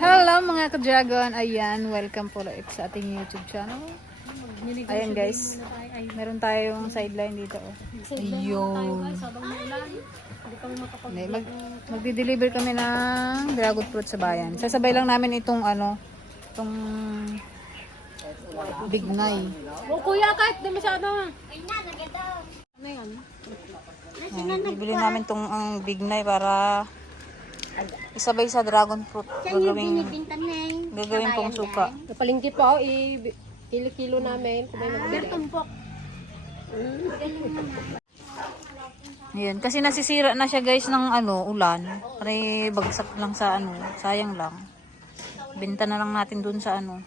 Hello mga ka-dragon. Ayan, welcome po ulit sa ating YouTube channel. Ayan guys, meron tayong sideline dito. Oh. Ayun. Hindi, Mag, magdi-deliver kami ng dragon fruit sa bayan. Sasabay lang namin itong ano, itong Big Nay. O kuya, kahit di masyado. Ano yan? Ayan, bibili namin itong ang Big Nay para isabay sa dragon fruit. Gagawing, gagawin pong suka. Napalingki pa ako, i-kilo-kilo namin. Kung may magbili. Ayan, kasi nasisira na siya guys ng ano, ulan. Pare bagsak lang sa ano, sayang lang. Benta na lang natin dun sa ano.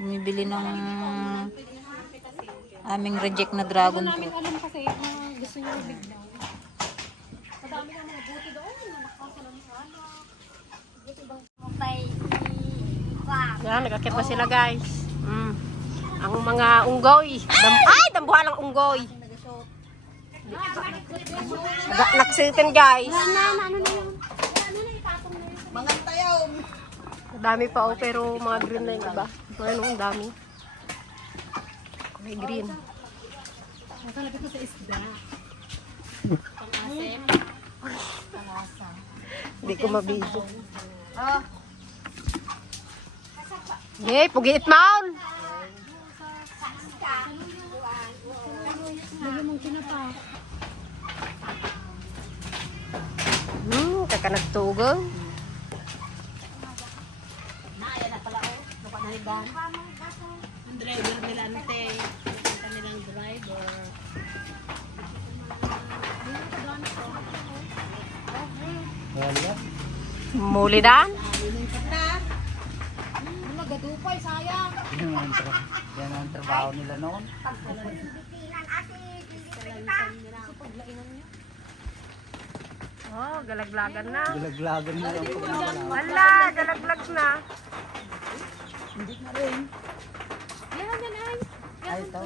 Bumibili ng aming reject na dragon namin fruit. alam kasi na gusto niyo bigla. Madami ka mga buti doon. Yan, nagkakit pa sila guys. Mm. Ang mga unggoy. Dam Ay, dambuha lang unggoy. Naksitin guys. Dami pa oh, pero mga green na yung iba. Ano, ang dami. May green. Nakalapit ko sa isda. Pangasim. Hindi ko mabidyo. Ah, Yay, pugiit maun! Hmm, kakanagtugaw. driver nila ante. Kanilang driver. Muli dan. Yan ang trabaho nila noon. Oh, galaglagan na. Galaglagan ang pagmamala. Wala, galaglag na. Ay, ito.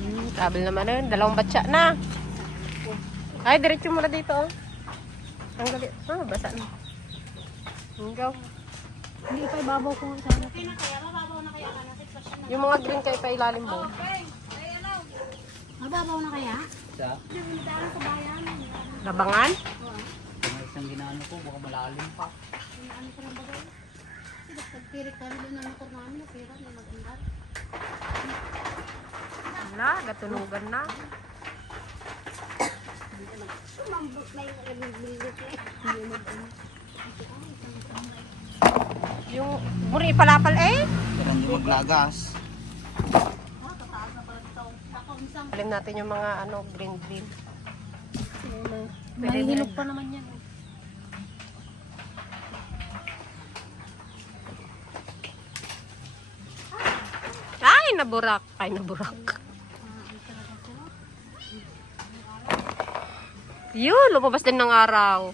Hmm, travel naman nun. Dalawang batya na. Ay, diretso muna dito. Oh. Ang galit. Ah, basa na. Hinggaw. Hindi pa ibabaw ko sana. Yung mga green kayo pa ilalim mo. Mababaw na kaya? Sa Labangan? kung isang ginano ko, baka malalim pa. Pagpirik ka rin na motor namin, napira na mag-andar. Wala, gatunugan na. Yung muri palapal eh. Pero hindi maglagas. Alim natin yung mga ano, green green. May hilog pa naman yan. Ay, naburak. Ay, naburak. Yun, lumabas din ng araw.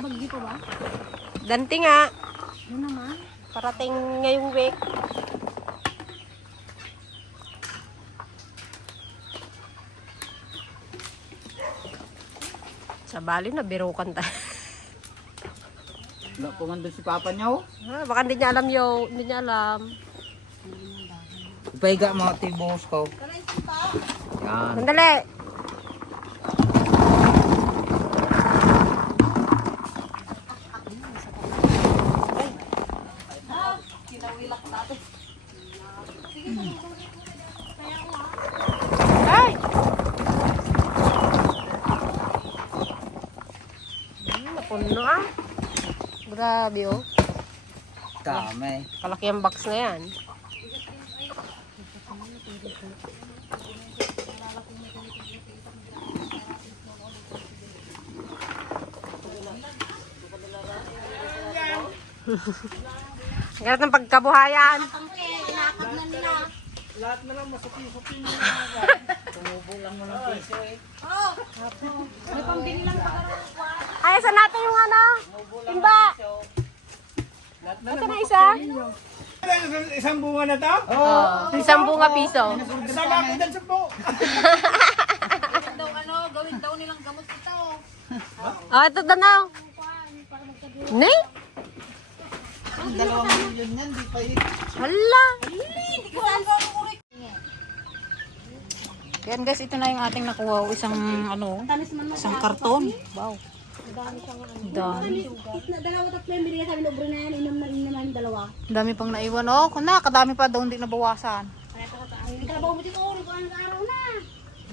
Bagyo pa ba? Danti nga. Yun naman. Parating ngayong week. Sa Bali, nabirukan tayo. Wala ko man doon si Papa niya oh. Ah, baka hindi niya alam yo, hindi niya alam. Ipahiga mga tibos ko. Yan. Sandali. Napuno ah. Grabe oh. Kami. Kalaki ang box na yan. Ganit ng pagkabuhayan. Inakap na nila. May pambili lang pa Ay, saan natin yung ano? Timba! Ito na isa? Isang bunga na to? Oh, isang bunga piso. Sama ko dyan sa po. daw ano, gawin daw nilang gamot ito. Oh, ito danaw. Ne? Dalawang milyon yan, di pa yun. Hala. Yan guys, ito na yung ating nakuha. Isang ano, isang karton. Wow. Dami. Na dalawa tatlo yung binigay sabi ng na yan, inom na inom naman dalawa. Dami pang naiwan. Oh, kuna, kadami pa daw hindi nabawasan. Ang trabaho mo dito, rin ko ang araw na.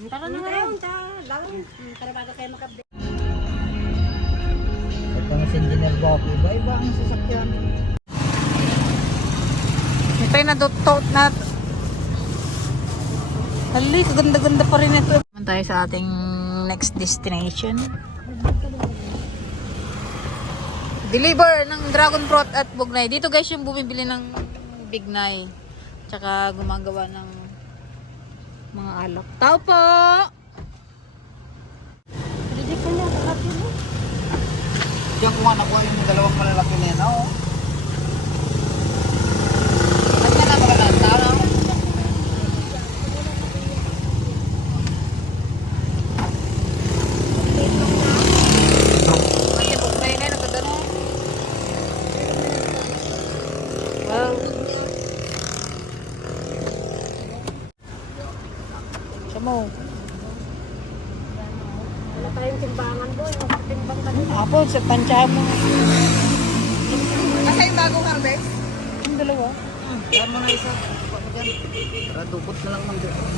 Tara na ngayon, ta. Laro. Tara bago kayo makabde. Ito si Engineer Guapo, iba-iba ang sasakyan. Ito yung nadutot na... Hali, kaganda-ganda pa rin ito. Naman tayo sa ating next destination. Deliver ng dragon fruit at bugnay. Dito guys yung bumibili ng bignay. Tsaka gumagawa ng mga alak. Tao po! Diyan ko nga nakuha yung dalawang malalaki na yan, oh. Ano nga na malalanta, no? Pati bugnay na, nagkagano. Wow. Siya mo. Wala tayong timbangan doon. Timbang ka Apo, sa tansya mo. Asa yung bagong harvest? Yung dalawa. Yan mo na isa. Para dukot na lang ng dukot.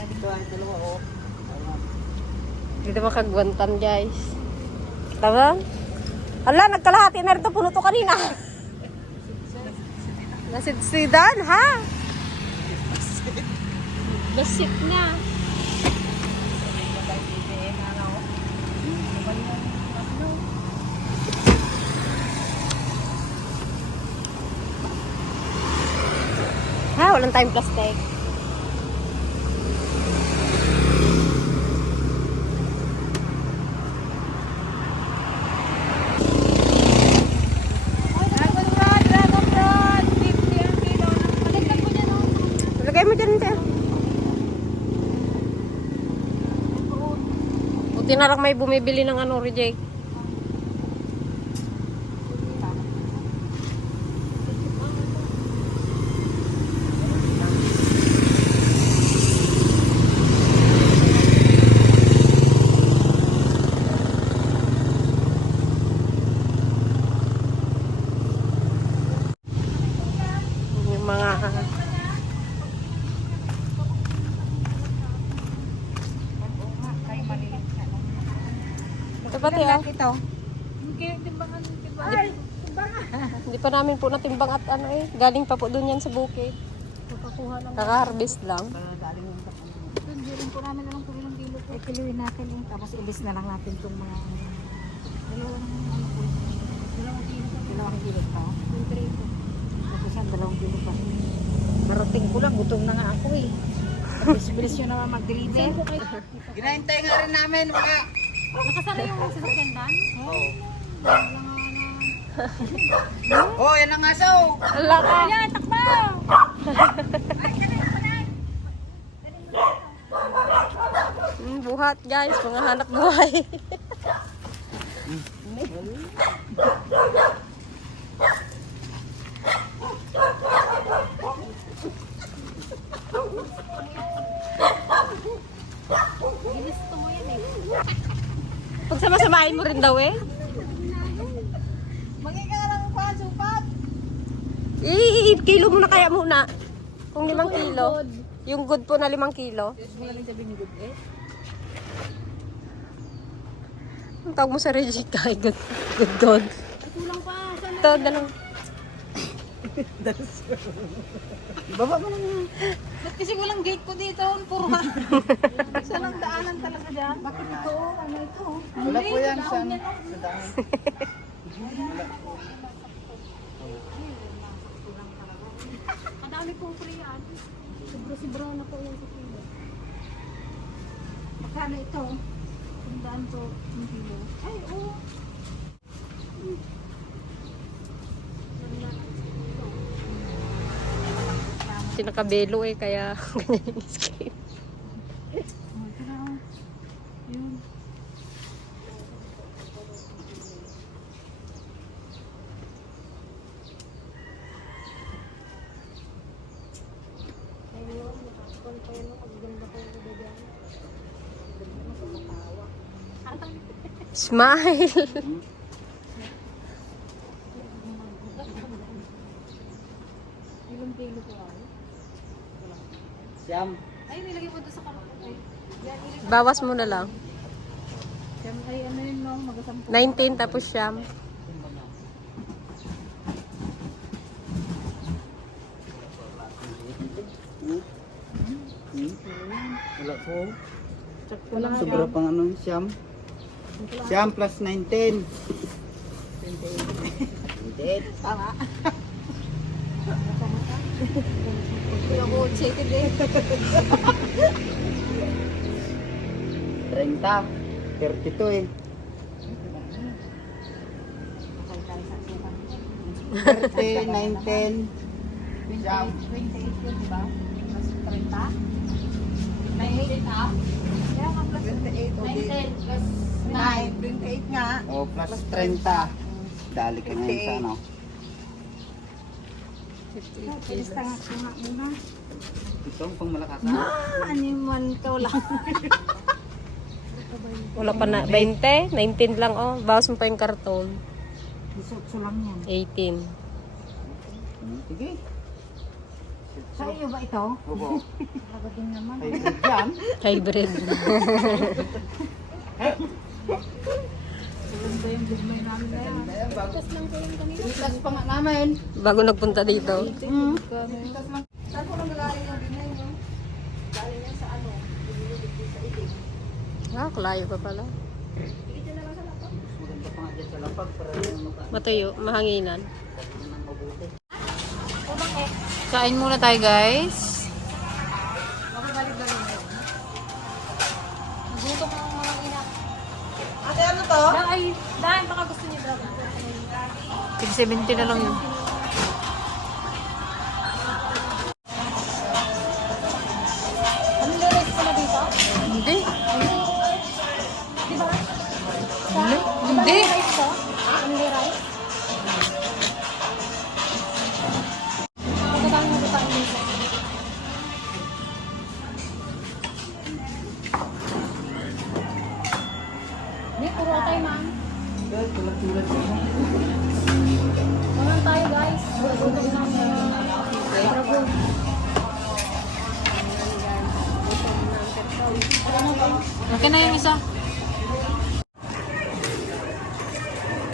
Ito ay dalawa, oh. Dito makagwantan guys. Tama? Ala, nagkalahati na rin ito. Puno to kanina. Nasidsidan, ha? Basit na. Ha, walang tayong plastic. Buti na lang may bumibili ng ano, reject. Namin po natimbang at ano eh. Galing pa po doon yan sa bukid. Kaka-harvest lang. Hindi rin po namin alam kung ilang kilo po. Kiluin natin eh. Tapos ilis na lang natin itong mga dalawang ano po. Dalawang kilo pa. Dalawang kilo pa. Yung. Tapos yan, dalawang kilo pa. Marating ko lang, gutom na nga ako eh. Bilis-bilis yun naman mag-deliver. Ginahintay nga rin namin, mga... Nakasara yung sasakyan dan? Oh. Oh, yan ang asaw. Ala ka. Yan, takbo! Mm, buhat guys, mga hanap buhay. Eh. Pag sama-samahin mo rin daw eh. Magiging ka lang pa, supat! Eh, kilo mo na kaya muna. Kung limang kilo. Yung good po na limang kilo. Ang tawag mo sa reject ay good, good dog. Kulang pa. Ito, dalawang. Baba mo lang yan. Ba't kasi walang gate ko dito? Puro ka. Saan ang daanan talaga dyan? Bakit ito? Ano ito? Wala po yan sa, ano, sa daan. Madami pong free yan. Sobra-sobra na po yan sa kilo. Magkano ito? Tandaan to, yung kilo. Ay, oo. Kasi nakabelo eh, kaya ganyan yung skin. Oh, oh. Yun. Smile! Siyam. Ay, nilagay mo doon sa karapot. Ay, yan, ilagay. Bawas mo na lang. Yan, ay, ano yun, no? Magasampo. 19 tapos siyam. Hmm? Wala po. Wala Sobra pang ano, siyam. Siyam plus 19. 28. Tama. Check it eh. 30. 32 eh. 30, 19. Siyam. 28 yun, di ba? Plus 30? 98 ah? Kaya nga plus 28. 19 plus 9. 28 nga. O, Oh, plus 30. Dali ka ngayon sa ano. Pilista nga kuna muna. Ito ang pang malakas. Ah, animal ka lang. Wala pa na. 20? 19 lang oh. Bawas mo pa yung karton. Isotso lang yan. 18. Hmm, Sige. Sa iyo ba ito? Opo. Lago din naman. Ay, dyan. Hybrid. Tapos pa nga namin. Bago nagpunta dito. Lang. Saan po nang galing yung binay mo? Galing yan sa ano? Sa itik. Ah, kalayo pa pala. Matuyo, mahanginan. Kain muna tayo guys. Mga ina. Ate, ano to? Dahil, ay, dahil baka gusto niyo daw. Tig 70 na lang yun. Okay na yung isa.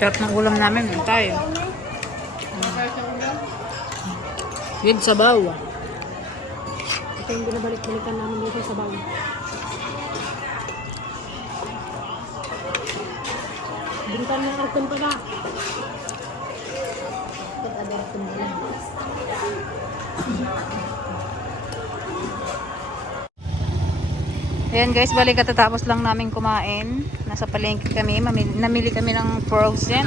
Sarap ng ulam namin. Tayo? With sabaw. Ito yung binabalik-balikan namin dito sa bago. Bintan ng karton pala. Ayan guys, balik katatapos lang namin kumain. Nasa palengke kami. Mamili, namili kami ng frozen.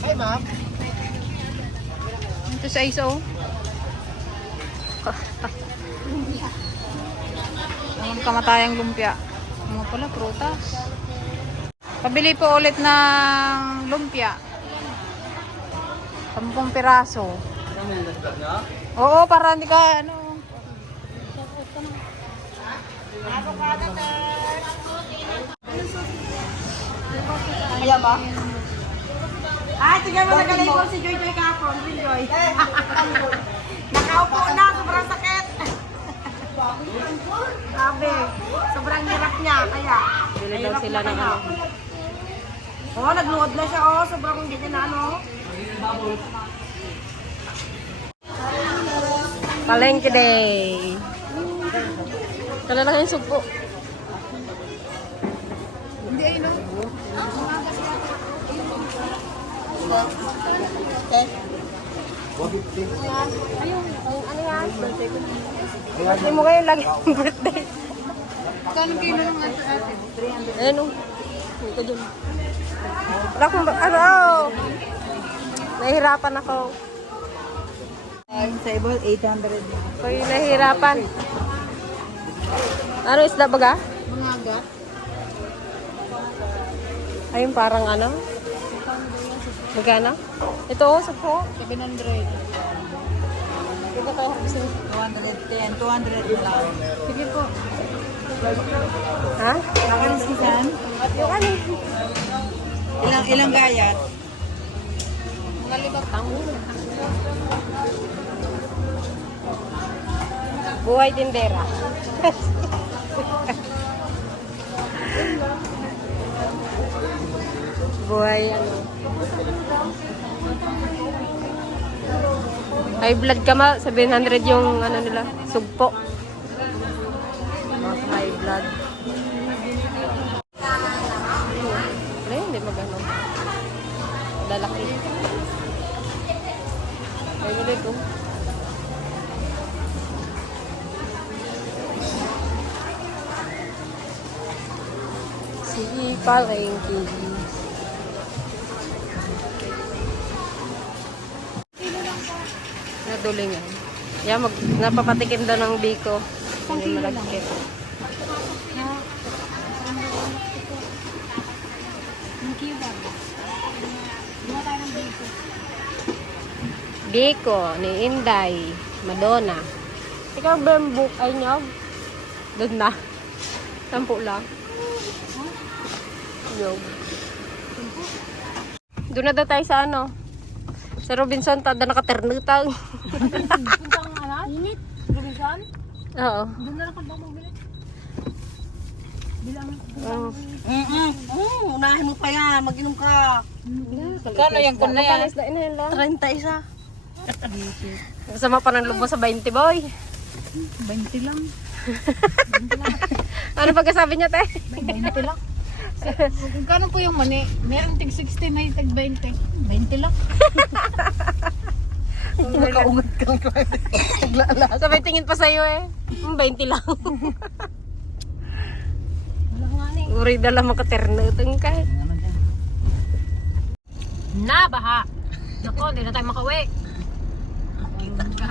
Hi, ma'am. Ito sa ISO. Ang kamatayang lumpia. Mga pala, prutas. Pabili po ulit ng lumpia. Sampung piraso. Oo, para hindi ka, ano. Kaya ba? Ay, tingnan mo nagalibol si Joy Joy kahapon. Si Joy. Nakaupo na, sobrang sakit. Sabi, sobrang hirap niya. Kaya, Bili daw sila ng ano. Oh, nagluwad na siya. Oh, sobrang hindi niya na ano. Palengke day. Kala lang yung sugpo. Hindi, no? Okay. Ayun, ano yan? Birthday ko. Mo ngayon lagi birthday. Kano kilo ng ate? 300. Ito dyan. Wala akong, ano, oh. Nahihirapan ako. Ang table, 800 Ako'y nahihirapan. Ano isda baga? Mga. Ayun parang ano? Magkano? Ito oh, sapo. 700. Ito tayo harvesting. 210, 200 na lang. Sige po. Ha? Nakalis kisan? Yung ano? Ilang, ilang gayat? Mga libang tango. Buhay tindera. Buhay ano. High blood ka ma, 700 yung ano nila, sugpo. High blood. Lalaki. Ay, wala ko. Si Palengke. Nadulingan. Yan, mag, napapatikim daw ng biko. Hindi malagkit. Biko ni Inday, Madonna. Ikaw ba book ay nyog? Doon na. Sampu lang. Nyog. Doon na daw tayo sa ano? Sa Robinson, tada nakaternutang. Init. Robinson? Oo. Doon na lang ka mabili? Oo. Mm-mm. Mm, unahin mo pa yan. Mag-inom ka. Kano yan kun na yan? Matalis na inhale lang. 30 isa. Masama pa ng lubo sa 20, boy. 20 lang. Ano pagkasabi niya, te? 20 lang. Kung kano po yung mani? Meron tig 60, may tig 20. 20 lang. Nakaungat ka lang. Sabay tingin pa sa'yo eh. Hmm, 20 lang. Uri na lang makaternutang ka. Na, baha. Nako, hindi na tayo makauwi.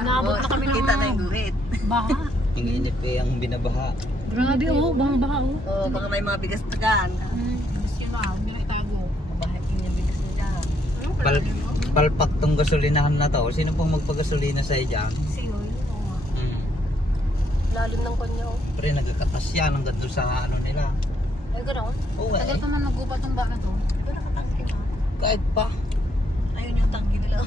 Naabot na kami ng Kita na yung guhit. baha. Ang inip eh, ang binabaha. Grabe oh, bang baha oh. Oh, baka may mga bigas tagan. Hmm, gusto yun ah, hindi na itago. Bahay yung bigas na dyan. Pal palpak tong gasolinahan na to. Sino pong magpagasolina sa dyan? Kasi yun, oh. Hmm. Lalim ng kanya. oh. Pre, nagkakatas yan hanggang doon sa ano nila. Ay, gano'n? Oo Tagal eh. pa man nagupat ang ba na to. Ito nakatangki na. Kahit pa. Ayun yung tangki nila.